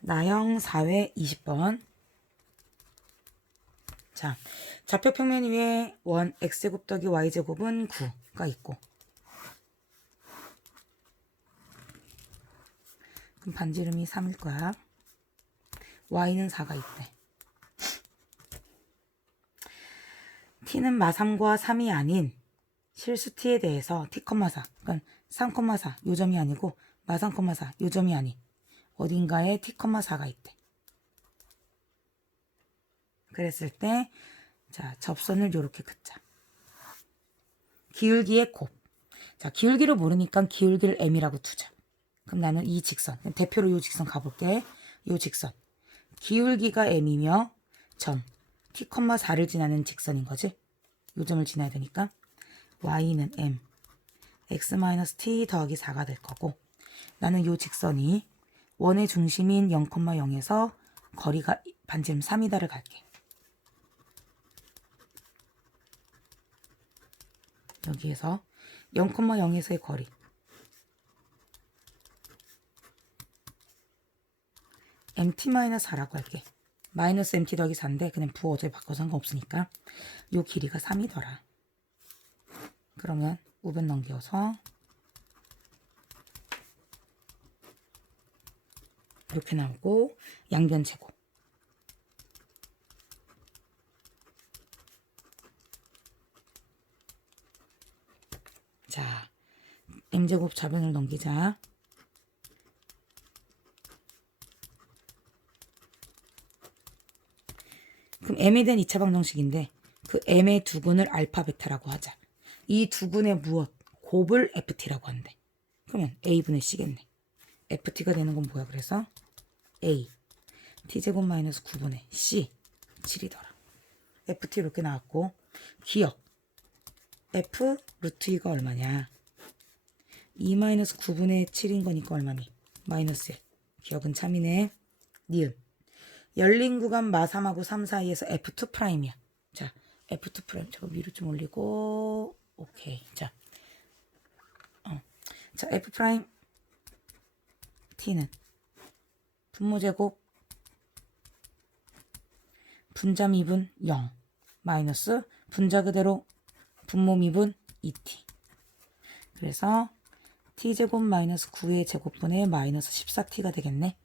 나형 4회 20번. 자, 좌표 평면 위에 원 x제곱 더하기 y제곱은 9가 있고 그럼 반지름이 3일 거야. y는 4가 있대. t는 마3과 3이 아닌 실수 t에 대해서 t, 4, 그러니까 3,4 요점이 아니고 마3,4 요점이 아닌 어딘가에 t, 4가 있대. 그랬을 때, 자, 접선을 이렇게 긋자. 기울기의 곱. 자, 기울기를 모르니까 기울기를 m이라고 두자. 그럼 나는 이 직선, 대표로 이 직선 가볼게. 이 직선. 기울기가 m이며 점 t, 4를 지나는 직선인 거지. 요 점을 지나야 되니까 y는 m, x-t 더하기 4가 될 거고 나는 요 직선이 원의 중심인 0,0에서 거리가 반지름 3이다를 갈게. 여기에서 0,0에서의 거리 mt-4라고 할게. 마이너스 mt 더하기 4인데 그냥 어차피 바꿔서 상관없으니까 요 길이가 3이더라. 그러면 우변 넘겨서 이렇게 나오고 양변 제곱 자 m제곱 좌변을 넘기자 그럼 m에 대한 2차 방정식인데 그 m의 두근을 알파 베타라고 하자. 이 두근의 무엇? 곱을 ft라고 한대. 그러면 a분의 c겠네. ft가 되는 건 뭐야? 그래서 a t제곱 마이너스 9분의 c 7이더라. ft 이렇게 나왔고 기억 f 루트 2가 얼마냐? 2 마이너스 9분의 7인 거니까 얼마니? 마이너스 1. 기억은 참이네. 니은 열린 구간 마3하고 3 사이에서 F2 프라임이야. 자, F2 프라임 저거 위로 좀 올리고 오케이. 자, 어, 자 F 프라임 T는 분모 제곱 분자 미분 0 마이너스 분자 그대로 분모 미분 2t. 그래서 t 제곱 마이너스 9의 제곱분의 마이너스 14t가 되겠네.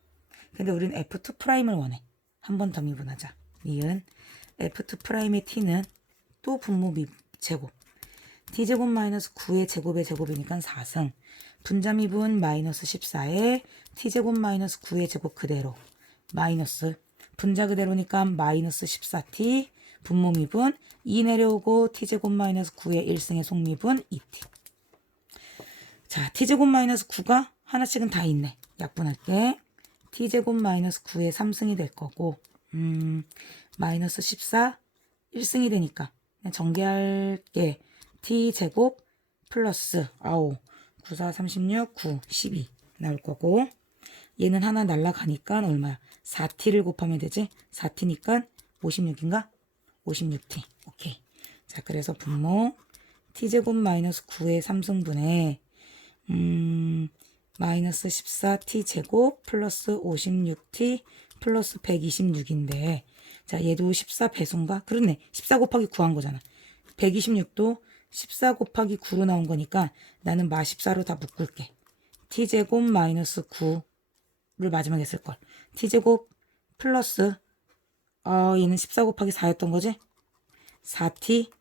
근데 우린 F2 프라임을 원해. 한 번 더 미분하자. 니은 F2 프라임의 t는 또 분모 미 제곱. T제곱 마이너스 9의 제곱의 제곱이니까 4승. 분자 미분 마이너스 14에 t제곱 마이너스 9의 제곱 그대로. 마이너스 분자 그대로니까 마이너스 14t 분모 미분 2 내려오고 t제곱 마이너스 9의 1승의 속미분 2t. 자, t제곱 마이너스 9가 하나씩은 다 있네. 약분할게. t제곱 마이너스 9의 3승이 될 거고 음, 마이너스 14 1승이 되니까 그냥 전개할게 t제곱 플러스 아오 9, 4, 36, 9, 12 나올 거고 얘는 하나 날라가니까 얼마야? 4t를 곱하면 되지? 4t니까 56인가? 56t 오케이. 자 그래서 분모 t제곱 마이너스 9의 3승분의 음 마이너스 14t 제곱 플러스 56t 플러스 126인데 자 얘도 14 배수인가? 그렇네. 14 곱하기 9한 거잖아. 126도 14 곱하기 9로 나온 거니까 나는 마 14로 다 묶을게 t 제곱 마이너스 9를 마지막에 쓸걸 t 제곱 플러스 어 얘는 14 곱하기 4였던 거지 4t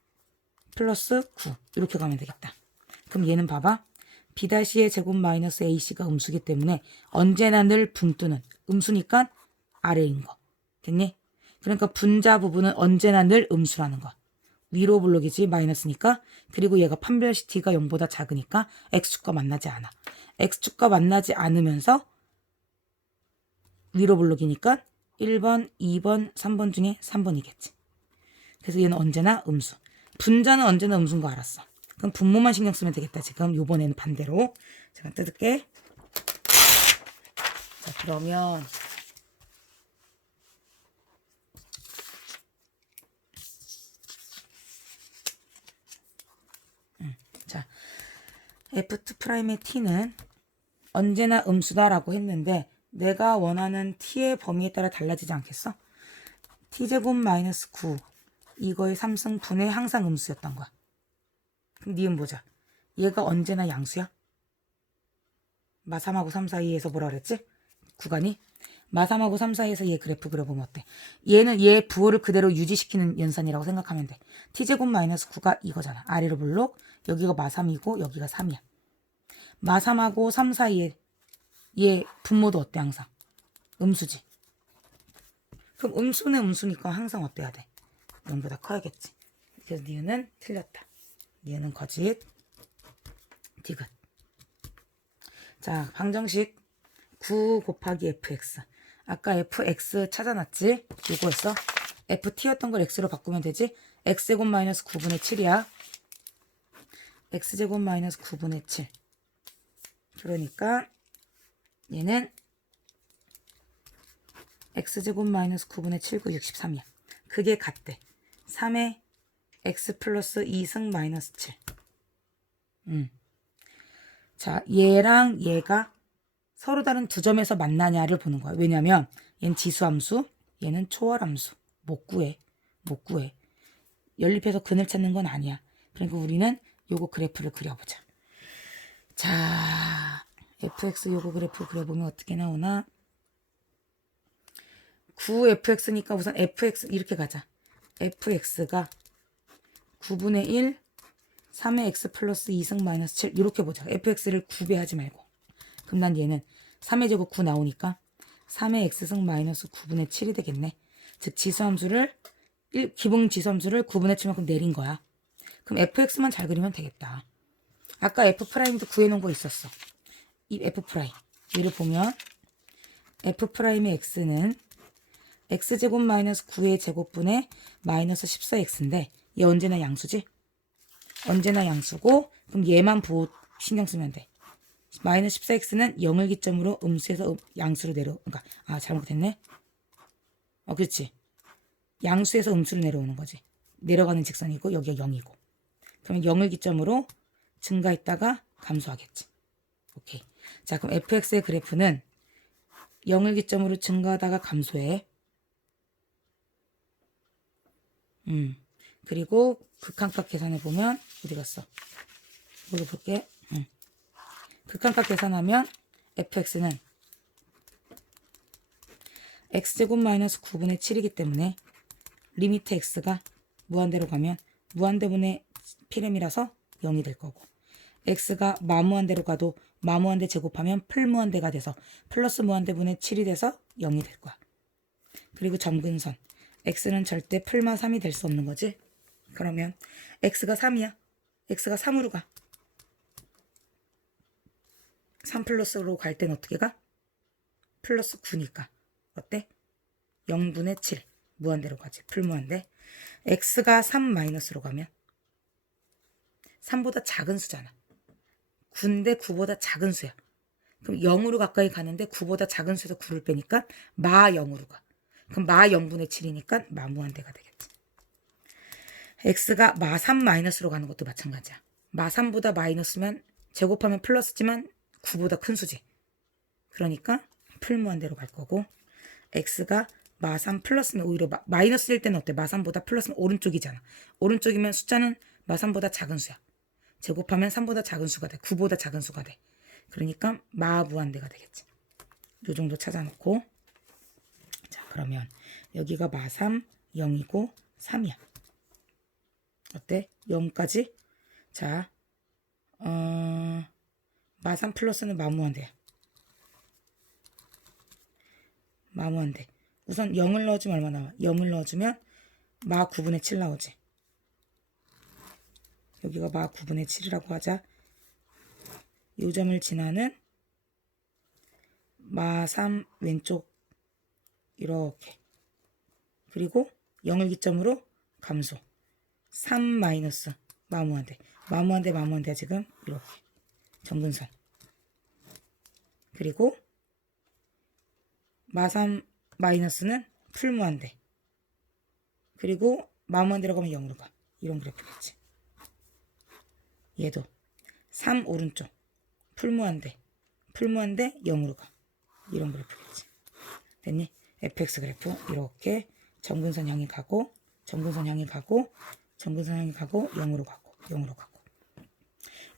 플러스 9 이렇게 가면 되겠다 그럼 얘는 봐봐 B-의 제곱 마이너스 AC가 음수기 때문에 언제나 늘 붕뜨는 음수니까 아래인 거. 됐니? 그러니까 분자 부분은 언제나 늘 음수라는 거. 위로 블록이지 마이너스니까 그리고 얘가 판별시 t가 0보다 작으니까 x축과 만나지 않아. x축과 만나지 않으면서 위로 블록이니까 1번, 2번, 3번 중에 3번이겠지. 그래서 얘는 언제나 음수. 분자는 언제나 음수인 거 알았어. 그럼 분모만 신경 쓰면 되겠다. 지금 요번에는 반대로. 제가 뜯을게. 자, 그러면 음, 자, F2 프라임의 t는 언제나 음수다라고 했는데 내가 원하는 t의 범위에 따라 달라지지 않겠어? t제곱 마이너스 9 이거의 3승분의 항상 음수였던 거야. 그럼 니은 보자. 얘가 언제나 양수야? 마 3하고 3 사이에서 뭐라 그랬지? 구간이? 마3하고 3 사이에서 얘 그래프 그려보면 어때? 얘는 얘 부호를 그대로 유지시키는 연산이라고 생각하면 돼. t제곱 마이너스 9가 이거잖아. 아래로 블록 여기가 마3이고 여기가 3이야. 마3하고 3 사이에 얘 분모도 어때 항상? 음수지. 그럼 음수는 음수니까 항상 어때야 돼? 0보다 커야겠지. 그래서 니은은 틀렸다. 니은은 거짓. 디귿. 자, 방정식 9 곱하기 fx. 아까 fx 찾아놨지? 이거였어. ft였던 걸 x로 바꾸면 되지? x제곱 마이너스 9분의 7이야. x제곱 마이너스 9분의 7. 그러니까 얘는 x제곱 마이너스 9분의 7, 9, 63이야. 그게 같대. 3에 x 플러스 2승 마이너스 7. 음. 자, 얘랑 얘가 서로 다른 두 점에서 만나냐를 보는 거야. 왜냐면 얘는 지수함수, 얘는 초월함수. 못 구해. 못 구해. 연립해서 근을 찾는 건 아니야. 그러니까 우리는 요거 그래프를 그려보자. 자, fx 요거 그래프 그려보면 어떻게 나오나? 9fx니까 우선 fx 이렇게 가자. fx가 9분의 1, 3의 x 플러스 2승 마이너스 7 이렇게 보자. fx를 9배하지 말고. 그럼 난 얘는 3의 제곱 9 나오니까 3의 x승 마이너스 9분의 7이 되겠네. 즉 지수함수를 1, 기본 지수함수를 9분의 7만큼 내린 거야. 그럼 fx만 잘 그리면 되겠다. 아까 f 프라임도 구해놓은 거 있었어. 이 f 프라임. 얘를 보면 f 프라임의 x는 x제곱 마이너스 9의 제곱분의 마이너스 14x인데 얘 언제나 양수지? 언제나 양수고 그럼 얘만 보호 신경 쓰면 돼. 마이너스 14x는 0을 기점으로 음수에서 음- 양수로 내려 그러니까 아 잘못했네. 어 그렇지. 양수에서 음수로 내려오는 거지. 내려가는 직선이고 여기가 0이고. 그러면 0을 기점으로 증가했다가 감소하겠지. 오케이. 자 그럼 fx의 그래프는 0을 기점으로 증가하다가 감소해. 음. 그리고 극한값 계산해 보면 어디 갔어? 이걸로 볼게. 음. 극한값 계산하면 fx는 x제곱 마이너스 9분의 7이기 때문에 리미트 x가 무한대로 가면 무한대분의 피렘이라서 0이 될 거고 x가 마무한대로 가도 마무한대 제곱하면 풀무한대가 돼서 플러스 무한대분의 7이 돼서 0이 될 거야. 그리고 점근선 x는 절대 풀마 3이 될 수 없는 거지. 그러면 x가 3이야. x가 3으로 가. 3 플러스로 갈 땐 어떻게 가? 플러스 9니까. 어때? 0분의 7. 무한대로 가지. 풀무한대. x가 3 마이너스로 가면 3보다 작은 수잖아. 9인데 9보다 작은 수야. 그럼 0으로 가까이 가는데 9보다 작은 수에서 9를 빼니까 마 0으로 가. 그럼 마 0분의 7이니까 마무한대가 되겠지. x가 마 3 마이너스로 가는 것도 마찬가지야. 마 3보다 마이너스면 제곱하면 플러스지만 9보다 큰 수지. 그러니까 풀무한 대로 갈 거고 x가 마3 플러스면 오히려 마, 마이너스일 때는 어때? 마 3보다 플러스면 오른쪽이잖아. 오른쪽이면 숫자는 마 3보다 작은 수야. 제곱하면 3보다 작은 수가 돼. 9보다 작은 수가 돼. 그러니까 마무한대가 되겠지. 요 정도 찾아놓고 자 그러면 여기가 마3 0이고 3이야. 어때? 0까지? 자, 어, 마3 플러스는 마무한대야. 마무한대. 우선 0을 넣어주면 얼마 나와? 0을 넣어주면 마 9분의 7 나오지. 여기가 마 9분의 7이라고 하자. 요 점을 지나는 마 3 왼쪽 이렇게. 그리고 0을 기점으로 감소. 3 마이너스 마무한대. 마무한대 마무한대 지금 이렇게. 정근선. 그리고 마3 마이너스는 풀무한대. 그리고 마무한대로 가면 0으로 가. 이런 그래프겠지. 얘도 3 오른쪽 풀무한대. 풀무한대 0으로 가. 이런 그래프겠지. 됐니? fx 그래프 이렇게 점근선 향이 가고 점근선 향이 가고 점근선 향이 가고 0으로 가고 0으로 가고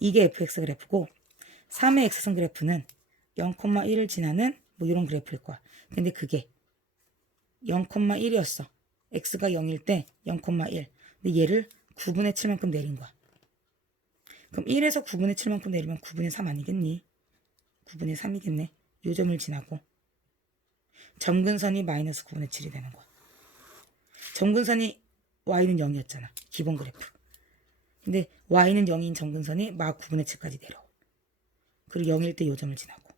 이게 fx 그래프고 3의 x선 그래프는 0,1을 지나는 뭐 이런 그래프일 거야. 근데 그게 0,1이었어. x가 0일 때 0,1. 근데 얘를 9분의 7만큼 내린 거야. 그럼 1에서 9분의 7만큼 내리면 9분의 3 아니겠니? 9분의 3이겠네. 요 점을 지나고 점근선이 마이너스 9분의 7이 되는 거야. 점근선이 y는 0이었잖아. 기본 그래프. 근데 y는 0인 점근선이 막 9분의 7까지 내려와. 그리고 0일 때 요 점을 지나고.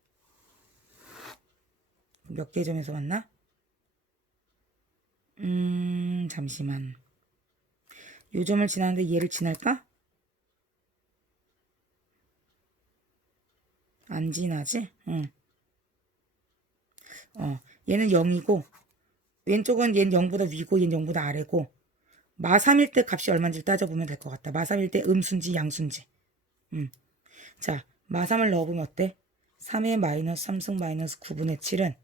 몇 개 점에서 만나? 음, 잠시만. 요 점을 지나는데 얘를 지날까? 안 지나지? 응. 어, 얘는 0이고, 왼쪽은 얘는 0보다 위고, 얘는 0보다 아래고, 마3일 때 값이 얼마인지 따져보면 될 것 같다. 마3일 때 음수인지 양수인지. 음. 자, 마3을 넣어보면 어때? 3의 마이너스 3승 마이너스 9분의 7은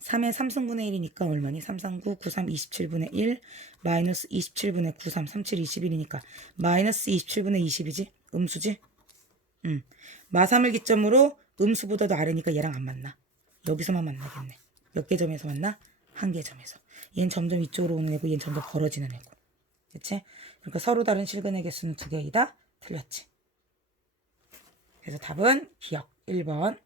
3의 3승분의 1이니까 얼마니? 3, 3, 9, 9, 3, 27분의 1 마이너스 27분의 9, 3, 37, 21이니까 마이너스 27분의 20이지? 음수지? 음. 마3을 기점으로 음수보다도 아래니까 얘랑 안 만나. 여기서만 만나겠네. 몇 개 점에서 만나? 한 개 점에서. 얘는 점점 이쪽으로 오는 애고 얘는 점점 벌어지는 애고. 그치? 그러니까 서로 다른 실근의 개수는 두 개이다. 틀렸지. 그래서 답은 기억 1번